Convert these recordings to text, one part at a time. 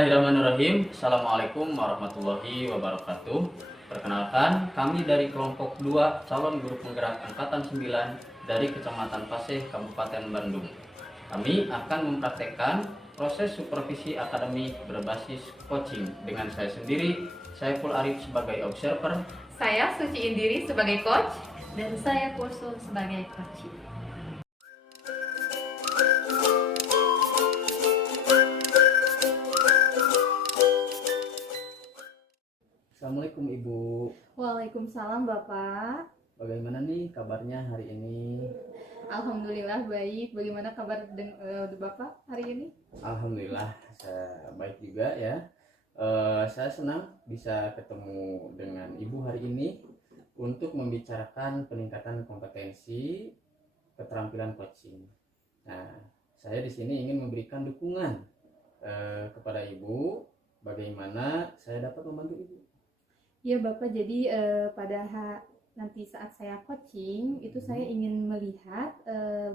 Bismillahirrahmanirrahim. Assalamualaikum warahmatullahi wabarakatuh. Perkenalkan, kami dari kelompok 2 calon guru penggerak angkatan 9 dari Kecamatan Paseh, Kabupaten Bandung. Kami akan mempraktekkan proses supervisi akademik berbasis coaching dengan saya sendiri, Saiful Arif sebagai observer, Saya Suci Indiri sebagai coach. Dan saya Kursul sebagai coach. Assalamualaikum Ibu. Waalaikumsalam Bapak. Bagaimana nih kabarnya hari ini? Alhamdulillah baik. Bagaimana kabar Bapak hari ini? Alhamdulillah saya baik juga ya. Saya senang bisa ketemu dengan Ibu hari ini untuk membicarakan peningkatan kompetensi keterampilan coaching. Nah, saya di sini ingin memberikan dukungan kepada Ibu, bagaimana saya dapat membantu Ibu. Ya Bapak, jadi nanti saat saya coaching itu saya ingin melihat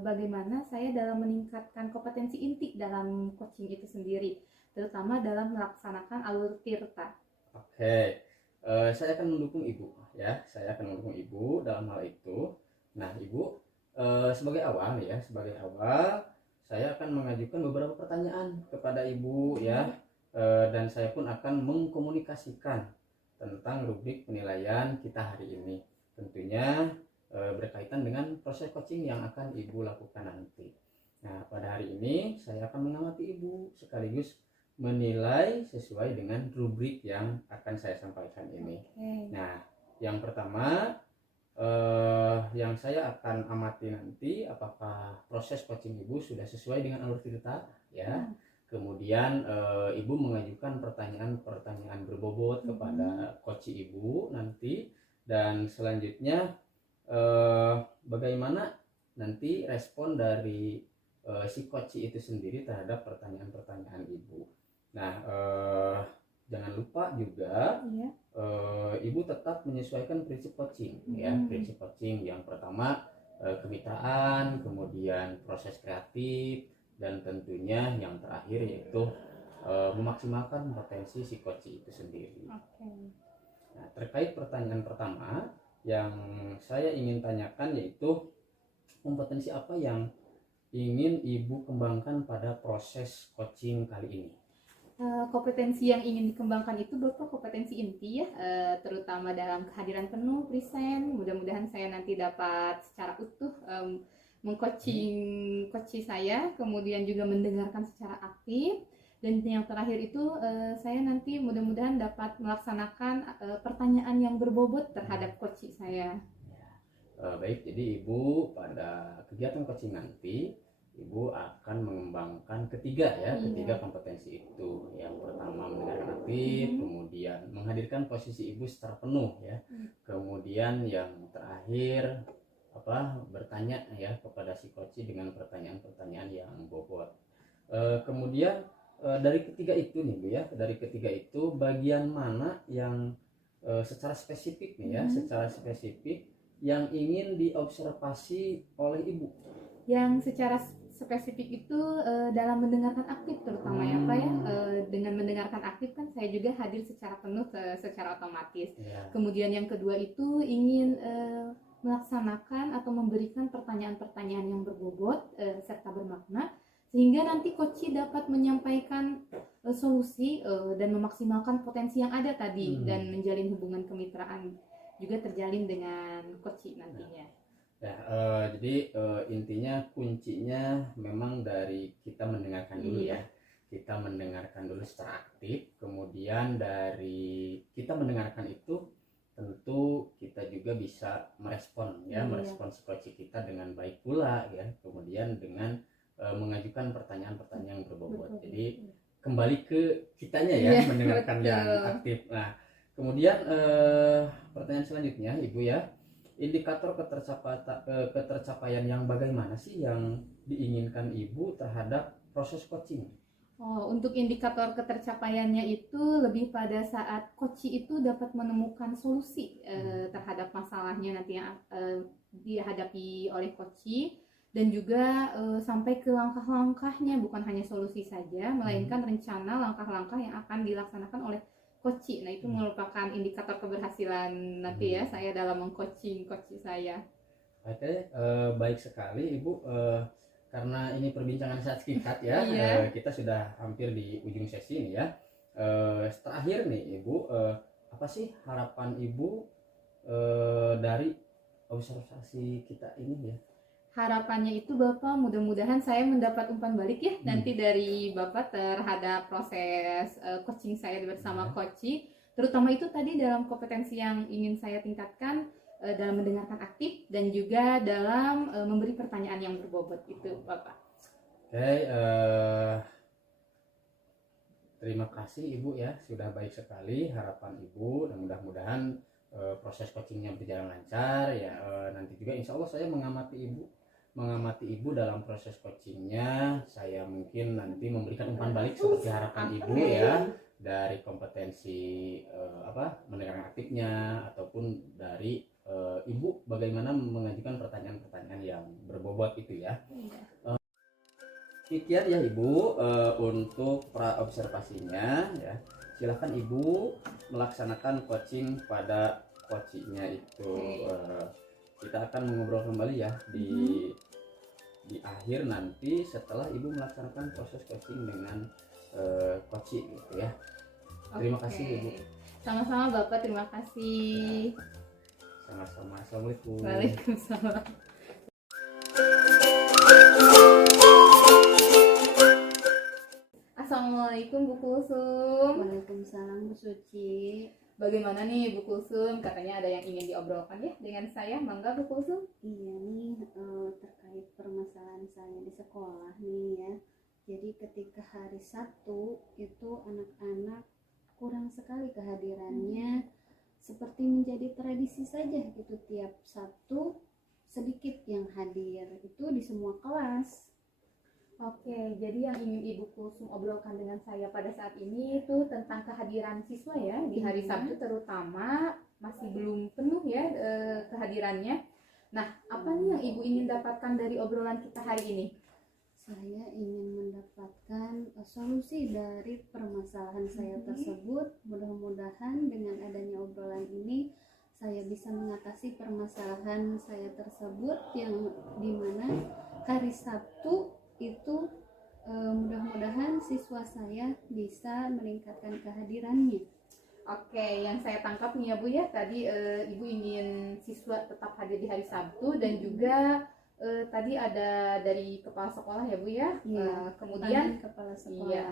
bagaimana saya dalam meningkatkan kompetensi inti dalam coaching itu sendiri, terutama dalam melaksanakan alur tirta. Oke, saya akan mendukung Ibu ya. Saya akan mendukung Ibu dalam hal itu. Nah, Ibu sebagai awal saya akan mengajukan beberapa pertanyaan kepada Ibu ya. Dan saya pun akan mengkomunikasikan tentang rubrik penilaian kita hari ini. Tentunya berkaitan dengan proses coaching yang akan Ibu lakukan nanti. Nah, pada hari ini saya akan mengamati Ibu sekaligus menilai sesuai dengan rubrik yang akan saya sampaikan ini. Nah, yang pertama yang saya akan amati nanti apakah proses coaching Ibu sudah sesuai dengan alur cerita ya. Kemudian Ibu mengajukan pertanyaan-pertanyaan berbobot kepada coach Ibu nanti, dan selanjutnya bagaimana nanti respon dari si coach itu sendiri terhadap pertanyaan-pertanyaan Ibu. Nah, jangan lupa juga Ibu tetap menyesuaikan prinsip coaching ya. Prinsip coaching yang pertama kemitraan, kemudian proses kreatif, dan tentunya yang terakhir yaitu memaksimalkan potensi si coach itu sendiri. Nah, terkait pertanyaan pertama yang saya ingin tanyakan yaitu kompetensi apa yang ingin Ibu kembangkan pada proses coaching kali ini? Kompetensi yang ingin dikembangkan itu Bapak kompetensi inti ya, terutama dalam kehadiran penuh, present. Mudah-mudahan saya nanti dapat secara utuh mengcoaching saya, kemudian juga mendengarkan secara aktif, dan yang terakhir itu saya nanti mudah-mudahan dapat melaksanakan pertanyaan yang berbobot terhadap coach saya. Baik, jadi Ibu pada kegiatan coaching nanti Ibu akan mengembangkan ketiga kompetensi itu. Yang pertama mendengarkan aktif, kemudian menghadirkan posisi Ibu secara penuh ya. Kemudian yang terakhir bertanya ya kepada si coach dengan pertanyaan-pertanyaan yang bobot. Kemudian dari ketiga itu nih Bu ya, dari ketiga itu bagian mana yang secara spesifik nih ya, secara spesifik yang ingin diobservasi oleh Ibu? Yang secara spesifik itu dalam mendengarkan aktif terutama ya Pak ya. Dengan mendengarkan aktif kan saya juga hadir secara penuh secara otomatis. Kemudian yang kedua itu ingin melaksanakan atau memberikan pertanyaan-pertanyaan yang berbobot serta bermakna, sehingga nanti coach dapat menyampaikan solusi dan memaksimalkan potensi yang ada tadi, dan menjalin hubungan kemitraan juga terjalin dengan coach nantinya. Jadi intinya kuncinya memang dari kita mendengarkan dulu ya. Kita mendengarkan dulu secara aktif, kemudian dari kita mendengarkan itu tentu kita juga bisa merespon ya, merespon coach kita dengan baik pula ya. Kemudian dengan mengajukan pertanyaan-pertanyaan yang berbobot. Jadi kembali ke kitanya ya, mendengarkan yang aktif. Nah, kemudian pertanyaan selanjutnya Ibu ya, indikator ketercapaian yang bagaimana sih yang diinginkan Ibu terhadap proses coaching? Untuk indikator ketercapaiannya itu lebih pada saat coach itu dapat menemukan solusi terhadap masalahnya nanti yang dihadapi oleh coach, dan juga sampai ke langkah-langkahnya, bukan hanya solusi saja, melainkan rencana langkah-langkah yang akan dilaksanakan oleh coach. Nah, itu merupakan indikator keberhasilan nanti ya saya dalam mengcoaching coach saya. Oke, baik sekali Ibu. Karena ini perbincangan sangat singkat ya, kita sudah hampir di ujung sesi ini ya. Terakhir nih Ibu, apa sih harapan Ibu dari observasi kita ini ya? Harapannya itu Bapak, mudah-mudahan saya mendapat umpan balik ya nanti dari Bapak terhadap proses coaching saya bersama coach, terutama itu tadi dalam kompetensi yang ingin saya tingkatkan, dalam mendengarkan aktif dan juga dalam memberi pertanyaan yang berbobot itu Bapak. Oke, terima kasih Ibu ya, sudah baik sekali harapan Ibu, dan mudah-mudahan proses coachingnya berjalan lancar ya. Nanti juga insya Allah saya mengamati Ibu dalam proses coachingnya. Saya mungkin nanti memberikan umpan balik seperti harapan Ibu ya, dari kompetensi mendengarkan aktifnya, ataupun dari Ibu bagaimana mengajukan pertanyaan-pertanyaan yang berbobot itu ya. Demikian ya Ibu untuk pra observasinya ya. Silahkan Ibu melaksanakan coaching pada coachingnya itu. Kita akan mengobrol kembali ya di akhir nanti setelah Ibu melaksanakan proses coaching dengan coaching gitu ya. Terima kasih Ibu. Sama-sama Bapak, terima kasih. Sama-sama. Assalamualaikum. Waalaikumsalam. Assalamualaikum Bu Kulsum. Waalaikumsalam Bu Suci. Bagaimana nih Bu Kulsum? Katanya ada yang ingin diobrolkan ya dengan saya. Mangga Bu Kulsum. Iya nih, terkait permasalahan saya di sekolah nih ya. Jadi ketika hari Sabtu itu anak-anak kurang sekali kehadirannya, seperti menjadi tradisi saja gitu, tiap Sabtu sedikit yang hadir itu di semua kelas. Oke, jadi yang ingin Ibu Kulsum obrolkan dengan saya pada saat ini itu tentang kehadiran siswa ya di hari Sabtu, terutama masih belum penuh ya kehadirannya. Nah, apa nih yang Ibu ingin dapatkan dari obrolan kita hari ini? Saya ingin mendapatkan solusi dari permasalahan saya tersebut. Mudah-mudahan dengan adanya obrolan ini saya bisa mengatasi permasalahan saya tersebut, yang dimana hari Sabtu itu mudah-mudahan siswa saya bisa meningkatkan kehadirannya. Oke, yang saya tangkap nih ya Bu ya, tadi Ibu ingin siswa tetap hadir di hari Sabtu, dan juga tadi ada dari kepala sekolah ya Bu ya, kemudian kepala sekolah. Iya.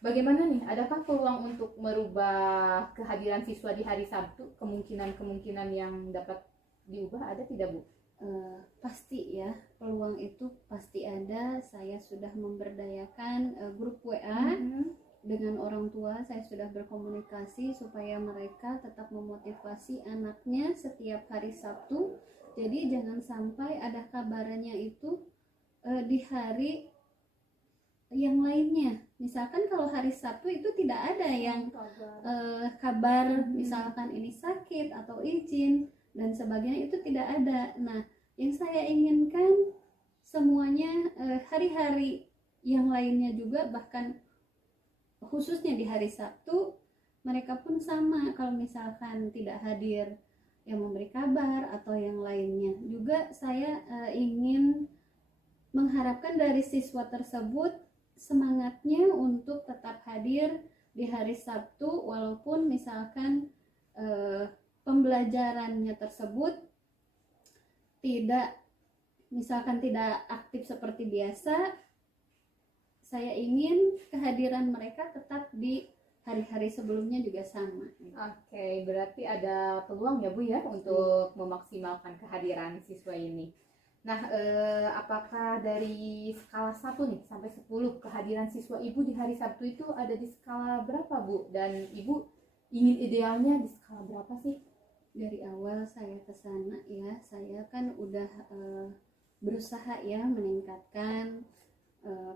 Bagaimana nih, adakah peluang untuk merubah kehadiran siswa di hari Sabtu? Kemungkinan yang dapat diubah ada tidak Bu? Pasti ya, peluang itu pasti ada. Saya sudah memberdayakan grup WA dengan orang tua. Saya sudah berkomunikasi supaya mereka tetap memotivasi anaknya setiap hari Sabtu. Jadi jangan sampai ada kabarnya itu di hari yang lainnya. Misalkan kalau hari Sabtu itu tidak ada yang kabar misalkan ini sakit atau izin dan sebagainya, itu tidak ada. Nah, yang saya inginkan semuanya hari-hari yang lainnya juga, bahkan khususnya di hari Sabtu, mereka pun sama. Kalau misalkan tidak hadir yang memberi kabar atau yang lainnya, juga saya ingin mengharapkan dari siswa tersebut semangatnya untuk tetap hadir di hari Sabtu, walaupun misalkan pembelajarannya tersebut tidak aktif seperti biasa. Saya ingin kehadiran mereka tetap di hari-hari sebelumnya juga sama. Oke, berarti ada peluang ya Bu ya untuk memaksimalkan kehadiran siswa ini. Nah, apakah dari skala 1 nih sampai 10 kehadiran siswa Ibu di hari Sabtu itu ada di skala berapa Bu? Dan Ibu ingin idealnya di skala berapa sih? Dari awal saya ke sana ya, saya kan udah berusaha ya meningkatkan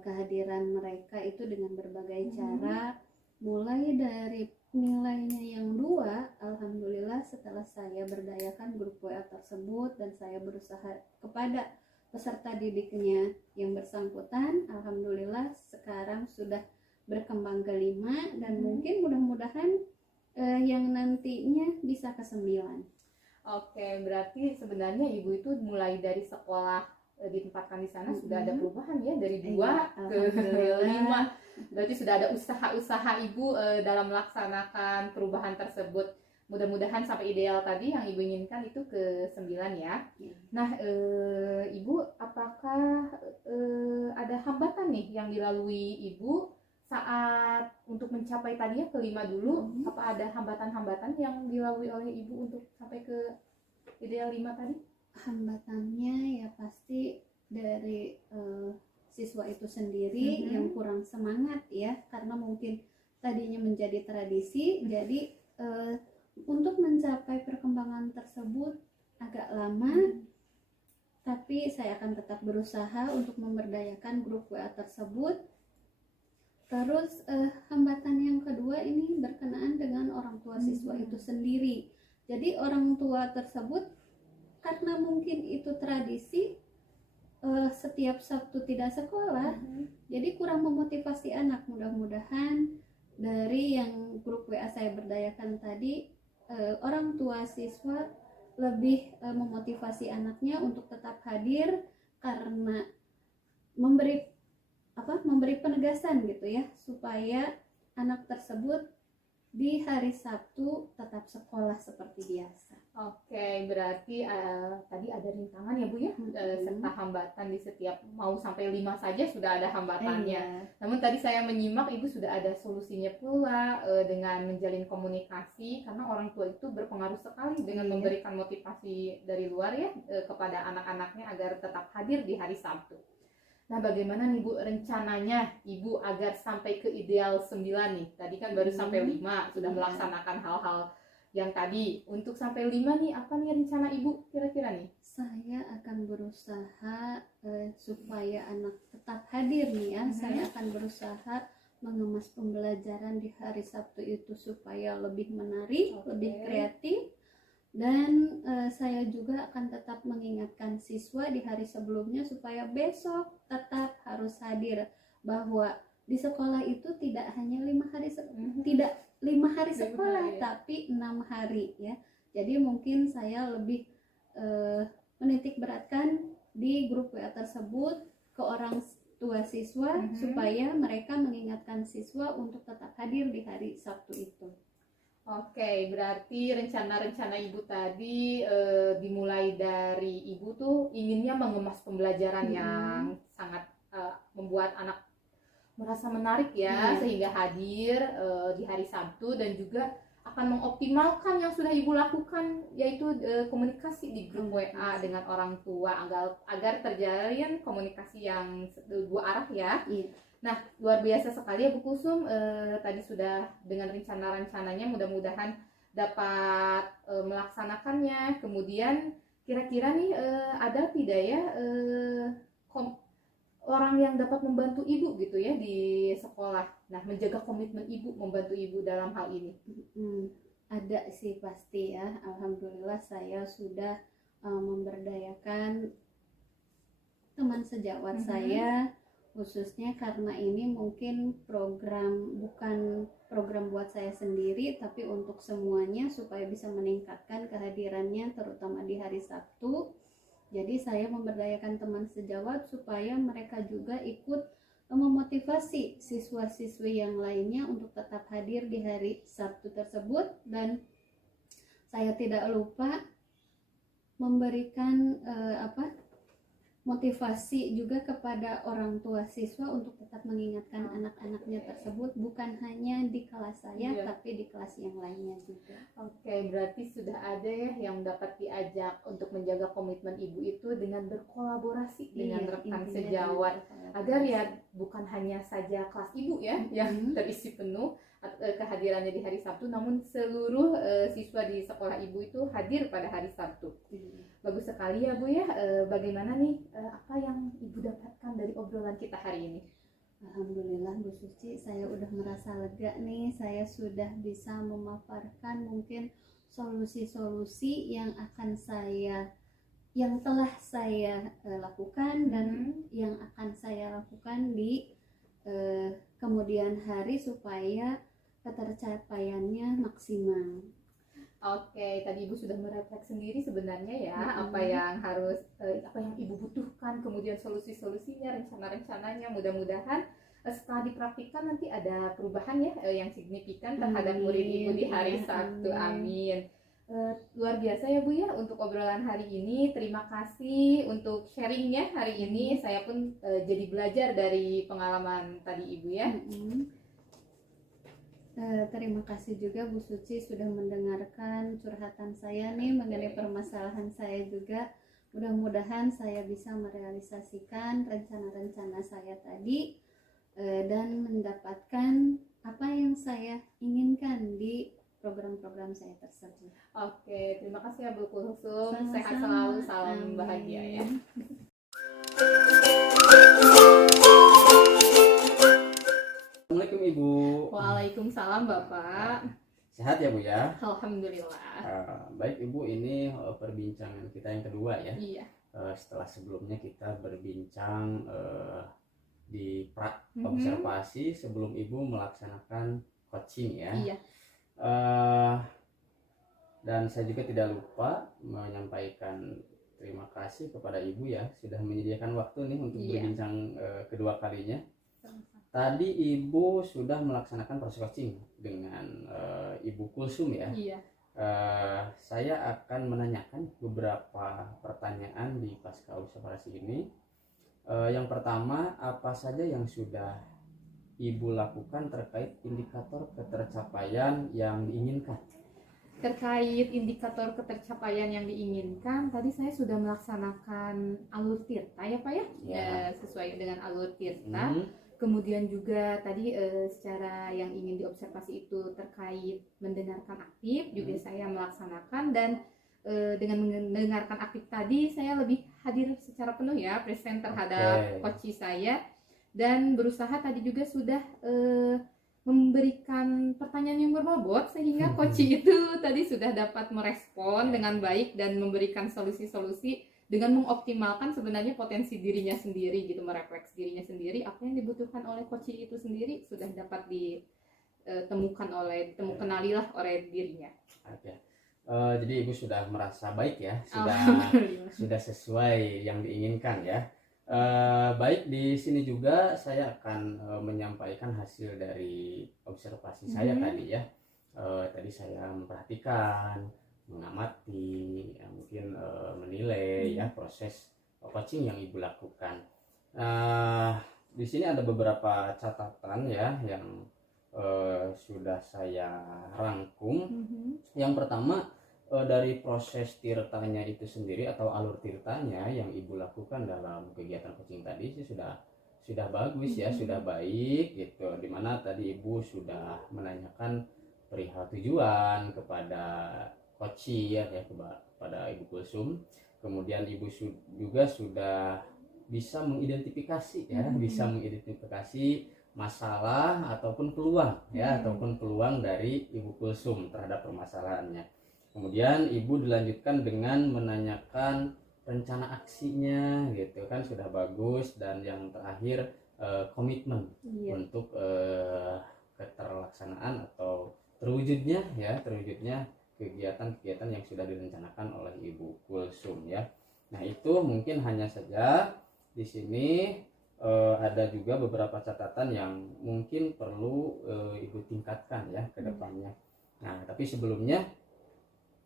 kehadiran mereka itu dengan berbagai cara, mulai dari nilainya yang 2. Alhamdulillah setelah saya berdayakan grup WA tersebut dan saya berusaha kepada peserta didiknya yang bersangkutan alhamdulillah sekarang sudah berkembang ke 5 dan mungkin mudah-mudahan yang nantinya bisa ke 9. Oke, berarti sebenarnya ibu itu mulai dari sekolah ditempatkan di sana sudah ada perubahan ya, dari 2 ke 5. Berarti sudah ada usaha-usaha ibu dalam melaksanakan perubahan tersebut. Mudah-mudahan sampai ideal tadi yang ibu inginkan itu ke 9 ya. Nah, ibu apakah ada hambatan nih yang dilalui ibu saat untuk mencapai tadi ya ke 5 dulu? Apa ada hambatan-hambatan yang dilalui oleh ibu untuk sampai ke ideal 5 tadi? Hambatannya ya pasti dari siswa itu sendiri yang kurang semangat ya, karena mungkin tadinya menjadi tradisi, jadi untuk mencapai perkembangan tersebut agak lama, tapi saya akan tetap berusaha untuk memberdayakan grup WA tersebut. Terus hambatan yang kedua ini berkenaan dengan orang tua siswa itu sendiri. Jadi orang tua tersebut karena mungkin itu tradisi setiap Sabtu tidak sekolah, jadi kurang memotivasi anak. Mudah-mudahan dari yang grup WA saya berdayakan tadi, orang tua siswa lebih memotivasi anaknya untuk tetap hadir, karena memberi penegasan gitu ya, supaya anak tersebut di hari Sabtu tetap sekolah seperti biasa. Oke, berarti tadi ada rintangan ya Bu ya, serta hambatan di setiap mau sampai 5 saja sudah ada hambatannya. Namun tadi saya menyimak Ibu sudah ada solusinya pula dengan menjalin komunikasi, karena orang tua itu berpengaruh sekali dengan memberikan motivasi dari luar ya kepada anak-anaknya agar tetap hadir di hari Sabtu. Nah, bagaimana nih Bu rencananya Ibu agar sampai ke ideal 9 nih? Tadi kan baru sampai 5, sudah melaksanakan hal-hal yang tadi. Untuk sampai 5 nih, apa nih rencana Ibu kira-kira nih? Saya akan berusaha supaya anak tetap hadir nih ya. Saya akan berusaha mengemas pembelajaran di hari Sabtu itu supaya lebih menarik, lebih kreatif. Dan saya juga akan tetap mengingatkan siswa di hari sebelumnya supaya besok tetap harus hadir, bahwa di sekolah itu tidak hanya 5 hari tidak 5 hari sekolah, tapi 6 hari ya. Jadi mungkin saya lebih menitik beratkan di grup WA tersebut ke orang tua siswa supaya mereka mengingatkan siswa untuk tetap hadir di hari Sabtu itu. Oke, berarti rencana-rencana Ibu tadi dimulai dari Ibu tuh inginnya mengemas pembelajaran yang sangat membuat anak merasa menarik ya, sehingga hadir di hari Sabtu, dan juga akan mengoptimalkan yang sudah Ibu lakukan, yaitu komunikasi di grup WA dengan orang tua agar terjalin komunikasi yang 2 arah ya. Nah, luar biasa sekali ya Bu Kusum, tadi sudah dengan rencana-rencananya, mudah-mudahan dapat melaksanakannya. Kemudian kira-kira nih ada tidak ya orang yang dapat membantu Ibu gitu ya di sekolah. Nah, menjaga komitmen Ibu, membantu Ibu dalam hal ini. Ada sih pasti ya. Alhamdulillah saya sudah memberdayakan teman sejawat saya, khususnya karena ini mungkin bukan program buat saya sendiri, tapi untuk semuanya supaya bisa meningkatkan kehadirannya terutama di hari Sabtu. Jadi saya memberdayakan teman sejawat supaya mereka juga ikut memotivasi siswa-siswi yang lainnya untuk tetap hadir di hari Sabtu tersebut. Dan saya tidak lupa memberikan motivasi juga kepada orang tua siswa untuk tetap mengingatkan anak-anaknya tersebut, bukan hanya di kelas saya tapi di kelas yang lainnya juga. Oke, berarti sudah ada ya yang dapat diajak untuk menjaga komitmen Ibu itu dengan berkolaborasi dengan rekan sejawat, agar ya bukan hanya saja kelas Ibu ya yang terisi penuh kehadirannya di hari Sabtu, namun seluruh siswa di sekolah Ibu itu hadir pada hari Sabtu. Bagus sekali ya Bu ya. Bagaimana nih apa yang Ibu dapatkan dari obrolan kita hari ini? Alhamdulillah Bu Suci, saya udah merasa lega nih. Saya sudah bisa memaparkan mungkin solusi-solusi yang akan saya yang telah saya lakukan dan yang akan saya lakukan di kemudian hari supaya ketercapaiannya maksimal. Oke, tadi Ibu sudah merefleks sendiri sebenarnya ya, apa yang harus, apa yang Ibu butuhkan, kemudian solusi-solusinya, rencana-rencananya. Mudah-mudahan setelah dipraktikkan nanti ada perubahan ya yang signifikan terhadap murid Ibu di hari Sabtu. Amin. Luar biasa ya Bu ya untuk obrolan hari ini. Terima kasih untuk sharingnya hari ini. Saya pun jadi belajar dari pengalaman tadi Ibu ya. Terima kasih juga Bu Suci sudah mendengarkan curhatan saya nih mengenai permasalahan saya juga. Mudah-mudahan saya bisa merealisasikan rencana-rencana saya tadi dan mendapatkan apa yang saya inginkan di program-program saya tersebut. Oke, terima kasih ya Bu Kulsum. Sama-sama. Sehat selalu, salam bahagia ya. Assalamualaikum Ibu. Waalaikumsalam Bapak. Sehat ya Bu ya? Alhamdulillah. Baik Ibu, ini perbincangan kita yang kedua ya. Iya. Setelah sebelumnya kita berbincang di observasi sebelum Ibu melaksanakan coaching ya. Iya. Dan saya juga tidak lupa menyampaikan terima kasih kepada Ibu ya sudah menyediakan waktu nih untuk berbincang kedua kalinya. Tadi Ibu sudah melaksanakan proses coaching dengan Ibu Kulsum ya. Iya. Saya akan menanyakan beberapa pertanyaan di pasca observasi ini. Yang pertama, apa saja yang sudah Ibu lakukan terkait indikator ketercapaian yang diinginkan? Terkait indikator ketercapaian yang diinginkan, tadi saya sudah melaksanakan alur tirta ya Pak ya, sesuai dengan alur tirta. Kemudian juga tadi secara yang ingin diobservasi itu terkait mendengarkan aktif juga saya melaksanakan, dan dengan mendengarkan aktif tadi saya lebih hadir secara penuh ya, present terhadap coach saya, dan berusaha tadi juga sudah memberikan pertanyaan yang berbobot sehingga coach itu tadi sudah dapat merespon dengan baik dan memberikan solusi-solusi dengan mengoptimalkan sebenarnya potensi dirinya sendiri gitu, merefleks dirinya sendiri, apa yang dibutuhkan oleh coach itu sendiri sudah dapat kenalilah oleh dirinya. Oke. Jadi Ibu sudah merasa baik ya, sudah sesuai yang diinginkan ya. Baik, di sini juga saya akan menyampaikan hasil dari observasi saya tadi ya. Tadi saya memperhatikan, mengamati, mungkin menilai ya proses coaching yang Ibu lakukan. Di sini ada beberapa catatan ya yang sudah saya rangkum. Yang pertama, dari proses tirtanya itu sendiri atau alur tirtanya yang Ibu lakukan dalam kegiatan coaching tadi sih sudah bagus ya, sudah baik gitu. Dimana tadi Ibu sudah menanyakan perihal tujuan kepada coach ya kepada Ibu Kulsum. Kemudian Ibu juga sudah bisa mengidentifikasi ya, bisa mengidentifikasi masalah ataupun peluang ya, ataupun peluang dari Ibu Kulsum terhadap permasalahannya. Kemudian Ibu dilanjutkan dengan menanyakan rencana aksinya gitu kan, sudah bagus. Dan yang terakhir komitmen untuk keterlaksanaan atau terwujudnya kegiatan-kegiatan yang sudah direncanakan oleh Ibu Kulsum ya. Nah, itu mungkin hanya saja di sini ada juga beberapa catatan yang mungkin perlu Ibu tingkatkan ya ke depannya. Nah, tapi sebelumnya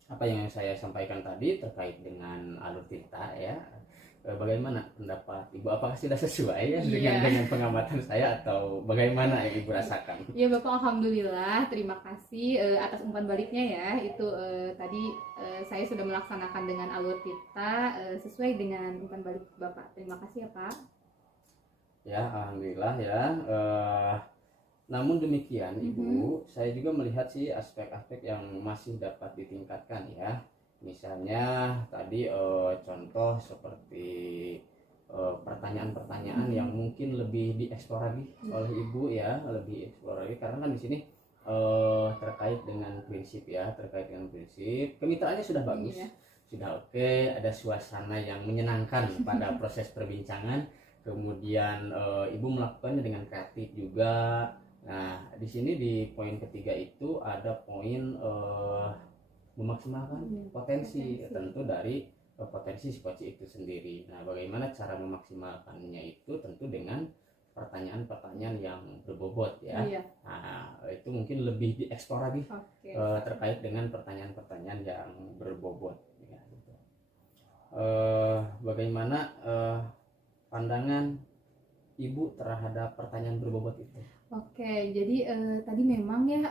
apa yang saya sampaikan tadi terkait dengan alur tirta ya, bagaimana pendapat Ibu? Apakah sudah sesuai ya dengan pengamatan saya atau bagaimana yang Ibu rasakan? Ya Bapak, alhamdulillah, terima kasih atas umpan baliknya ya. Itu tadi saya sudah melaksanakan dengan alur tirta sesuai dengan umpan balik Bapak. Terima kasih ya Pak. Ya, alhamdulillah ya. Namun demikian Ibu, saya juga melihat sih aspek-aspek yang masih dapat ditingkatkan ya. Misalnya tadi contoh seperti pertanyaan-pertanyaan yang mungkin lebih dieksplor lagi oleh Ibu ya, lebih eksplor lagi, karena kan di sini terkait dengan prinsip ya, terkait dengan prinsip kemitraannya sudah bagus. sudah oke, ada suasana yang menyenangkan pada proses perbincangan. Kemudian ibu melakukannya dengan kreatif juga. Nah, di sini di poin ketiga itu ada poin memaksimalkan potensi, tentu dari potensi si coach itu sendiri. Nah, bagaimana cara memaksimalkannya itu tentu dengan pertanyaan-pertanyaan yang berbobot ya. Iya. Nah, itu mungkin lebih dieksplor lagi Oke. terkait dengan pertanyaan-pertanyaan yang berbobot. Ya, gitu. Bagaimana pandangan ibu terhadap pertanyaan berbobot itu? Oke, jadi tadi memang ya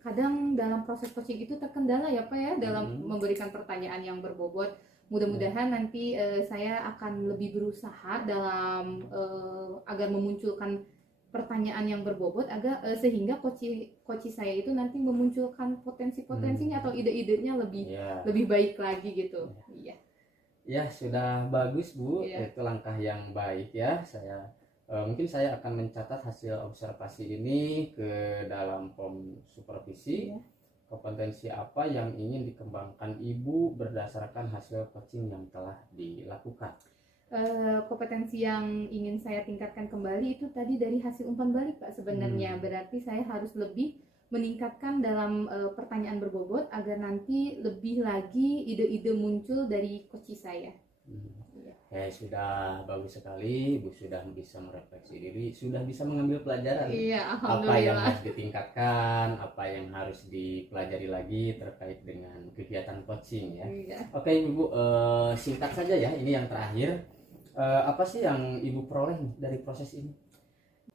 kadang dalam proses coaching itu terkendala ya Pak ya dalam memberikan pertanyaan yang berbobot. Mudah-mudahan nanti saya akan lebih berusaha dalam agar memunculkan pertanyaan yang berbobot agar sehingga coach saya itu nanti memunculkan potensi-potensinya atau ide-idenya lebih baik lagi gitu. Iya. Ya, sudah bagus Bu. Iya. Itu langkah yang baik ya. Mungkin saya akan mencatat hasil observasi ini ke dalam form supervisi. Iya. Kompetensi apa yang ingin dikembangkan Ibu berdasarkan hasil coaching yang telah dilakukan? Kompetensi yang ingin saya tingkatkan kembali itu tadi dari hasil umpan balik Pak sebenarnya. Berarti saya harus lebih meningkatkan dalam pertanyaan berbobot agar nanti lebih lagi ide-ide muncul dari coach saya. Sudah bagus sekali, Ibu sudah bisa merefleksi diri, sudah bisa mengambil pelajaran. Iya, Apa yang harus ditingkatkan, apa yang harus dipelajari lagi terkait dengan kegiatan coaching ya. Iya. Oke Ibu, singkat saja ya, ini yang terakhir. Apa sih yang Ibu peroleh dari proses ini?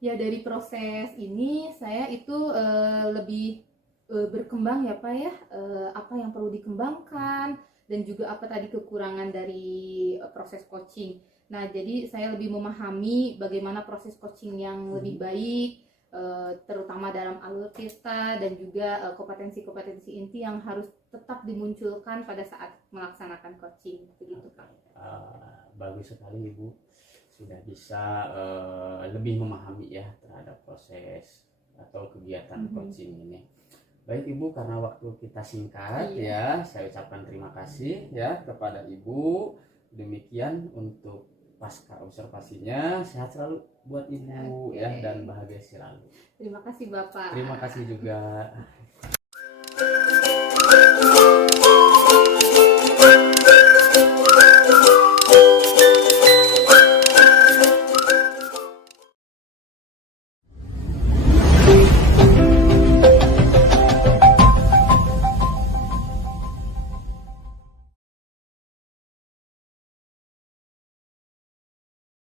Ya, dari proses ini saya itu lebih berkembang ya Pak ya, apa yang perlu dikembangkan dan juga apa tadi kekurangan dari proses coaching. Nah, jadi saya lebih memahami bagaimana proses coaching yang lebih baik, terutama dalam alutsista dan juga kompetensi-kompetensi inti yang harus tetap dimunculkan pada saat melaksanakan coaching. Begitu Pak. Bagus sekali Ibu, sudah bisa lebih memahami ya terhadap proses atau kegiatan coaching ini. Baik Ibu, karena waktu kita singkat ya, saya ucapkan terima kasih ya kepada Ibu. Demikian untuk pasca observasinya, sehat selalu buat Ibu ya, dan bahagia selalu. Terima kasih Bapak. Terima kasih juga.